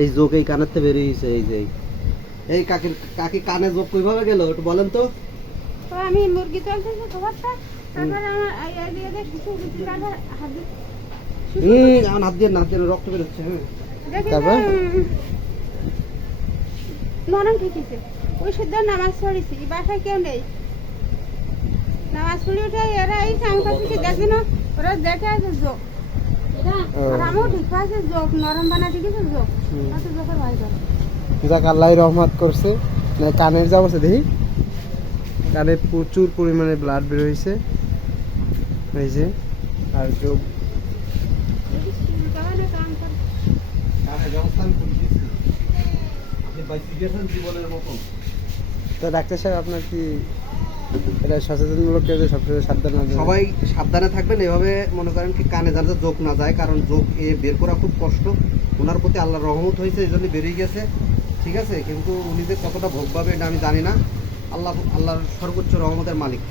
এই যোগ এই কানেরতে বেরিয়েছে, এই যে এই কাকি কানে যোগ কিভাবে গেল একটু বলেন তো। তো আমি মুরগি চলতেছে খবরটা, তারপরে আমার আইডিয়া দিয়ে কিছু কিছু কাটা হাত দিয়ে আমার হাত দিয়ে রক্ত বেরোচ্ছে। হ্যাঁ দেখি তারপর? নরম ঠিকইছে। ওই শুদ্ধ নামাজ পড়েছি, বাসায় কেউ নেই। নামাজ পড়ে উঠে এরা এই আমি কাছে দেখি না, ওরা দেখে আছে যোগ। আর আমিও ঠিক আছে যোগ নরম বানা ঠিকইছে যোগ, তাতে যোগের ভয় করে। যাক আল্লাহ রহমত করছে। না কানের যা বলছে দেখি, কানে প্রচুর পরিমাণে ব্লাড বের হয়েছে এই যে। আর যোগ দেখি কানে কাম করে। তো ডাক্তার সাহেব আপনার কি এটা সচেতনমূলক কেউ সবসময় সাবধান, সবাই সাবধানে থাকবেন। এভাবে মনে করেন কি কানে যাতে যোগ না যায়, কারণ যোগ বের করা খুব কষ্ট। ওনার প্রতি আল্লাহর রহমত হয়েছে, এই জন্য বেরিয়ে গেছে, ঠিক আছে। কিন্তু উনি যে কতটা ভোগ পাবে এটা আমি জানি না। আল্লাহর সর্বোচ্চ রহমতের মালিক।